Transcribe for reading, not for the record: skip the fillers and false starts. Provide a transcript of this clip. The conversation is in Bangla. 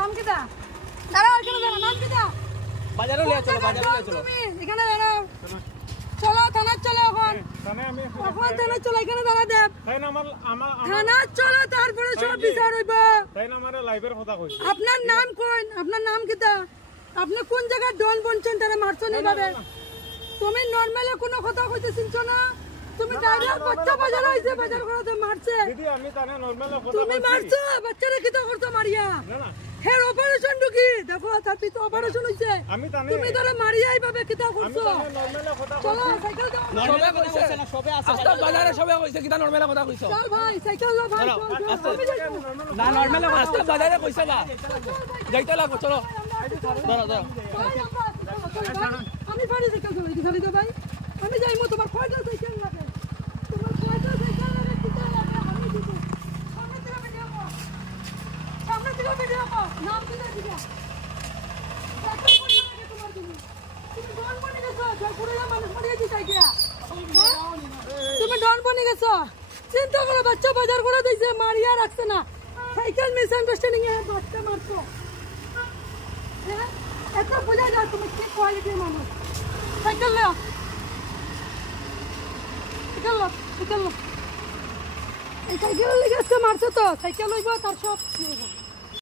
নাম কি দা দাঁড়াও এখানে দাঁড়াও নাম কি দা বাজারে নিয়ে চলো তুমি এখানে দাঁড়াও চলো থানা চলো এখন থানা চলো এখানে দাঁড়া দেব থানা চলো তারপরে সব বিচার হইব আপনার নাম কোন আপনার নাম কি দা আপনি কোন জায়গায় ডন বনছেন তারা মারছেন এইভাবে তুমি নরমালি কোনো কথা কইতেছিস না তুমি ডাইরেক্ট বাচ্চা বাজার হইছে বাজার করাতে মারছে দিদি আমি তানে নরমাল কথা তুমি মারছো বাচ্চারে কি তো করছো মারিয়া না না হের অপারেশন ঢুকি দেখো তার পিছে অপারেশন হইছে আমি তানে তুমি ধরে মারিয়া এইভাবে কি তো করছো নরমাল কথা চলো সাইকেল দাও নরমাল কথা কইছে না সবে আছে আস্তা বাজারে সবে কইছে কিটা নরমাল কথা কইছো চল ভাই সাইকেল দাও ভাই না নরমাল আস্তা বাজারে কইছে না যাইতে লাগো চলো দাঁড়া দাঁড়া আমি পারি সাইকেল চালাই খালি দাও ভাই আমি যাইমু তোমার কয়টা সাইকেল লাগে তোমার কয়টা সাইকেল লাগে কিটা লাগে আমি দিব সামনে থেকে ভিডিও কর নাম কি দিবা তুমি ডন বনে গেছো চিন্তা করে বাচ্চা বাজার করে দিয়েছে মারিয়া রাখছে না সাইকেল মিস আন্ডারস্ট্যান্ডিং এ বাচ্চা মারছো হ্যাঁ এত বোঝা যায় তুমি কি কোয়ালিটির মানুষ সাইকেল নাও সাইকেল এই সাইকেল লেগে মারছো তো সাইকেল লইব তার সব